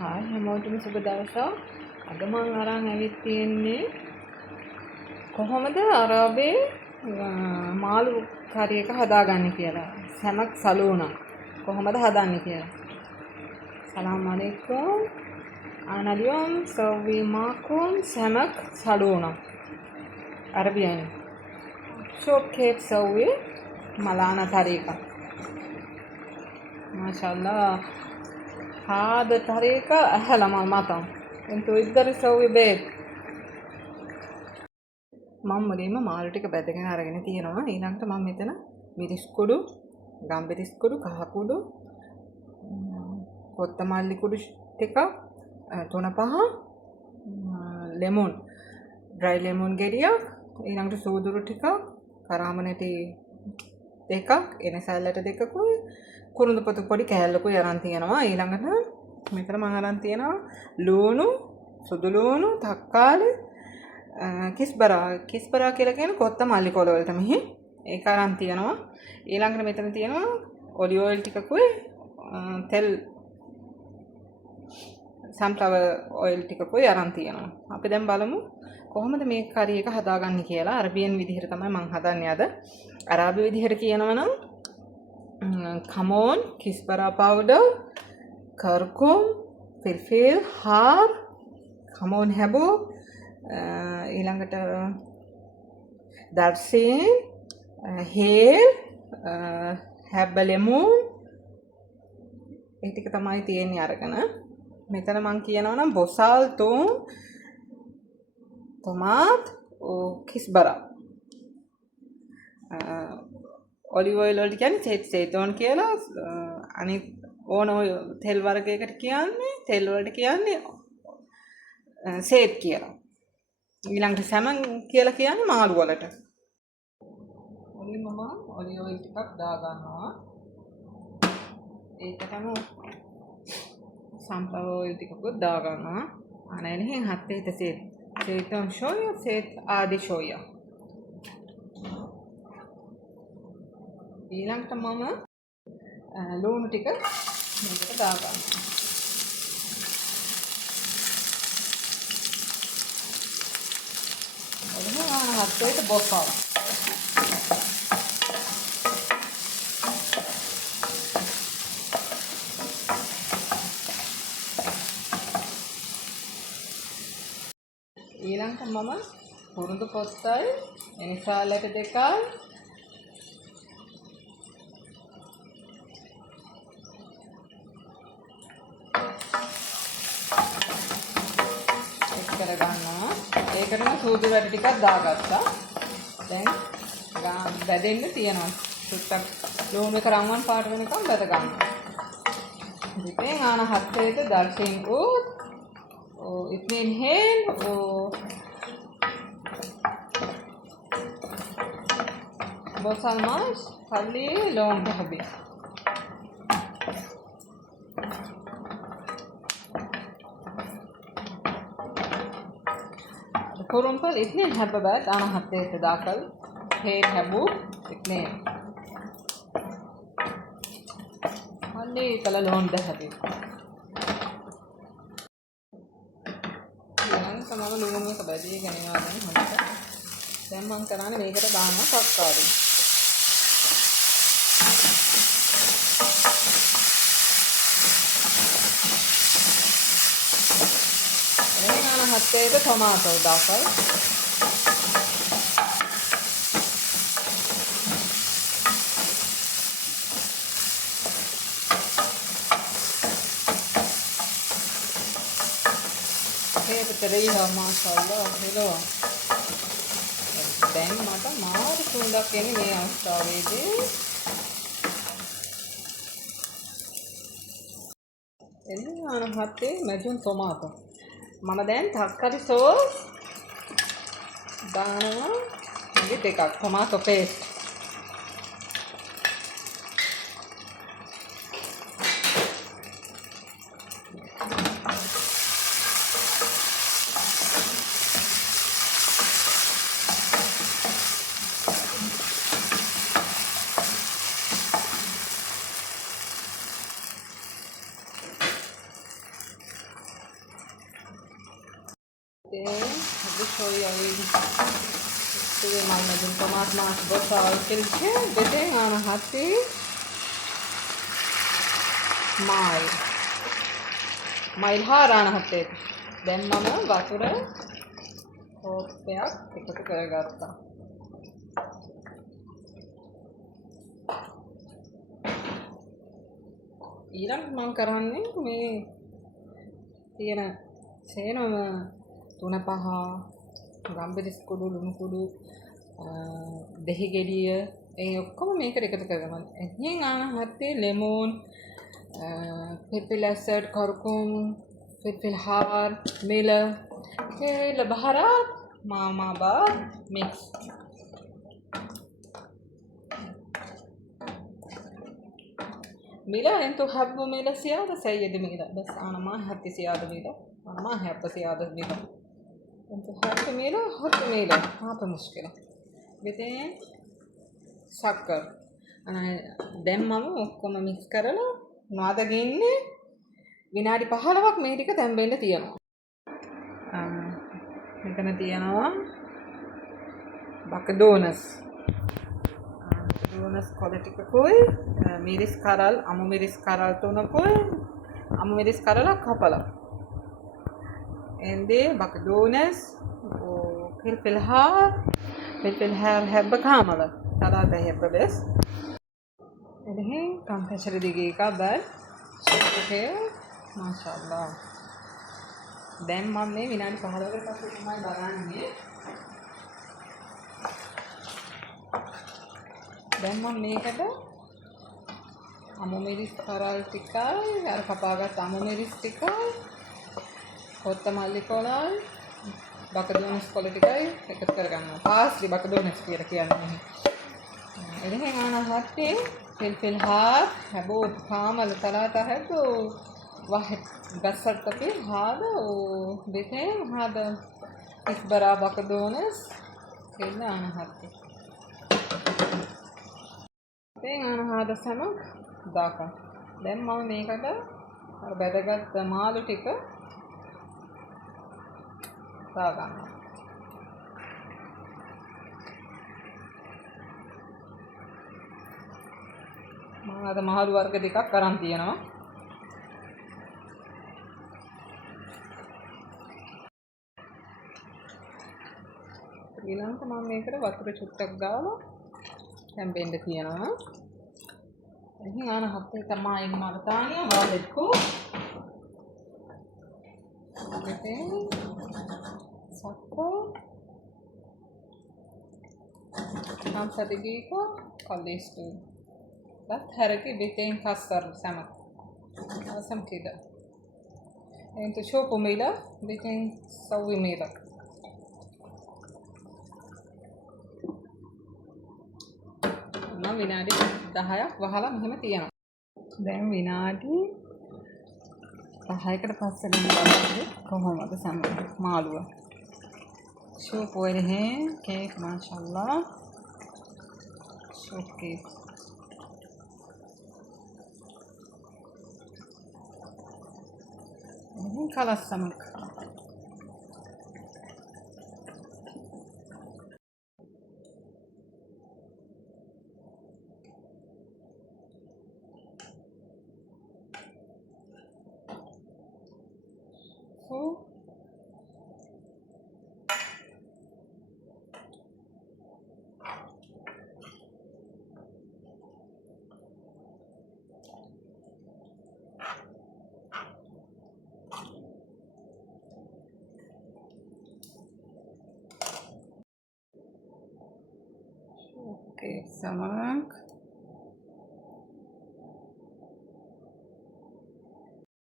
Hi හැමෝටම සුබ දවසක්. අද මම අරන් ඇවිත් තියෙන්නේ කොහොමද අරාබේ මාළු කරි එක හදාගන්නේ කියලා. සමක් සලූනා කොහොමද හදන්නේ කියලා. සලාම් අලයිකුම්. أنا اليوم سوي معكم سمك صالونة عربيا. شوف كيف سوي ملانة طريقة ما شاء الله. هذا طريقة أهلا مع المطعم انتوا يقدروا يسوي بيت. මම මුලින්ම මාළු ටික බැදගෙන අරගෙන තියෙනවා. ඊළඟට මම මෙතන මිරිස් කුඩු, ගම්බිරිස් කුඩු, කහ කුඩු, කොත්තමල්ලි කුඩු ටික, තුන පහ, ලෙමන්, ඩ්‍රයි ලෙමන් ගෙඩියක්, ඊළඟට සූදුරු ටිකක්, කරාමනටි දෙකක්, එනසල්ලට දෙකකුයි, කුරුඳු පොතු පොඩි කෑල්ලකුයි අරන් තියෙනවා. ඊළඟට මෙතන මම අරන් තියෙනවා ලුණු, සුදු ලුණු, තක්කාලි, කිස්බරා කියලා කියන කොත්තමල්ලි කොළ වලට මෙහි ඒක අරන් තියෙනවා. ඊළඟට මෙතන තියෙනවා ඔලිව් ඔයිල් ටිකකුයි, තෙල් sunflower oil ටිකකුයි අරන් තියෙනවා. අපි දැන් බලමු කොහොමද මේ කරි එක හදාගන්නේ කියලා. අරබියන් විදිහට තමයි මම හදන්නේ අද. අරාබි විදිහට කියනවා නම් කමෝන්, කිස්බරා powder, කර්කුම්, ෆිල්ෆිල්, හාර්, කමෝන් හැබෝ, ඊළඟට දර්සීන්, හේල්, හැබ්බ ලෙමන්, ඒ ටික තමයි තියෙන්නේ අරගෙන. මෙතන මම කියනවා නම් බොසල්, තුම්, tomat, කිස්බරා, ඔලිව් ඔයිල් වලට කියන්නේ සේතෝන් කියලා. අනිත් ඕන තෙල් වර්ගයකට කියන්නේ තෙල් වලට කියන්නේ සේත් කියලා. ඊළඟට සැමන් කියලා කියන්නේ මාළු වලට. මුලින්ම මම ඔලිව් ඔයිල් ටිකක් දා ගන්නවා. ඒකටම sunflower oil ටිකකුත් දා ගන්නවා. අනේනේ හත්තේට සේතෝන් shoya, සේත් ආදි shoya. ඊළඟට මම ලුණු ටික මේකට දා ගන්නවා. ඔන්න හත්තේට බොස්සාව. ඊළඟට මම කුරුඳු පොත්තයි, එනිසාලට දෙකයි, කර ගන්නවා. ඒකටම සූදු වැඩ ටිකක් දාගත්තා. දැන් බැදෙන්න තියෙනවා. සුට්ටක් ලුණු එක රන්වන් පාට වෙනකම් බැද ගන්නවා. ඉතින් ආන හත්තේට දර්ශින් උත් ඉතින් හේල් බොසල් මාස් خلي لون ذهبي. قرنفل 2 حبات أنا حطيت داخل هيك حبوب 2 خلي كلا لون ذهبي. يعني සමම ලුණු එක බැදීගෙන යනවා දැන් හොඳට. දැන් මම කරන්නේ මේකට දානවා තක්කාලි. හත්තේට ටොමාටෝ දාපල්. ඒක තරී මාෂාල්ලා හෙලෝ. දැන් මට මාරු සුන්දරක් එන්නේ මේ අවස්ථාවේදී. එන්නේ ආන හත්තේ මැජුන් ටොමාටෝ. මම දැන් තක්කාලි සෝස් දානවා. මේ දෙකක් ටොමාටෝ paste. Then I'll show you today my medun tomat mas bosal kilche beten ana hati mail harana hatte දැන් මම වතුර කෝප්පයක් එකතු කරගත්තා. ඊළඟට මම කරන්නේ මේ තියෙන සේනම 3-5 ගම්බිරිස් කුඩු ලුණු කුඩු දෙහි ගෙඩිය ඒ ඔක්කොම මේකට එකතු කරගන්න. එහෙන් ආනහත්තේ ලෙමන් फिर एसिड करकुम फिर हार मिल फिर बहरा मामा बा मिक्स मिला तो हब मिला सियादा सैयद मिला बस आना माँ हत्ती सियादा मिला आना माँ है पर सियादा मिला तो हत्त मिला हाँ पे मुश्किल बेटे शक्कर දැන් මම ඔක්කොම මික්ස් කරලා නොදගින්නේ විනාඩි 15ක් මේ ටික තැම්බෙන්න තියනවා. මෙතන තියනවා බකඩෝනස්. බකඩෝනස් කොළ ටිකකුයි මිරිස් කරල් අමු මිරිස් කරල් තුනකුයි අමු මිරිස් කරල කපලා. එන්දේ බකඩෝනස් फिलफिल हार हैब कामला तदा दहेब बस ini temperature digega bal oke masyaallah දැන් මම මේ විනාඩි 15කට පස්සේ තමයි බලන්නේ දැන් මම මේකට අමු මිරිස් කරල් ටිකයි අර කපාගත් අමු මිරිස් ටිකයි කොත්තමල්ලි කොළයි බකඩෝනස් කොළ ටිකයි එකතු කරගන්නවා පාස්ලි බකඩෝනස් කියලා කියන්නේ එහෙනම් ආනහත්තේ फिलफिल हार हैबो कामल तलाता है तो वाहिद गसर तपे हाद ओ देखे हाद इस बराबर बकदोनस खेलने आना हाथी तें आना हाद समक दाका දැන් මම මේකට අර බැදගත් මාළු ටික දාගන්නවා. මම අද මහලු වර්ග දෙකක් අරන් තියෙනවා. ඊළඟට මම මේකට වතුර චුට්ටක් දාලා තැම්බෙන්න තියනවා. එහෙනම් ආන හත්තේ තමයි මරතානිය වලෙක්කෝ. ඉතින් සක්කෝ हम सदगी को कोलेस्ट्रॉल बस थेरेपी बिटेन खासर समक असम किदा तो शोप उमेला बिटेन सवी मेला ना विनाडी 10ක් වහලා මෙහෙම තියනවා. දැන් විනාඩි 10කට පස්සේ බලන්න කොහොමද මාළුව. शोप हो रहे हैं केक माशाल्लाह शोप केक خلاص سمك ओके समक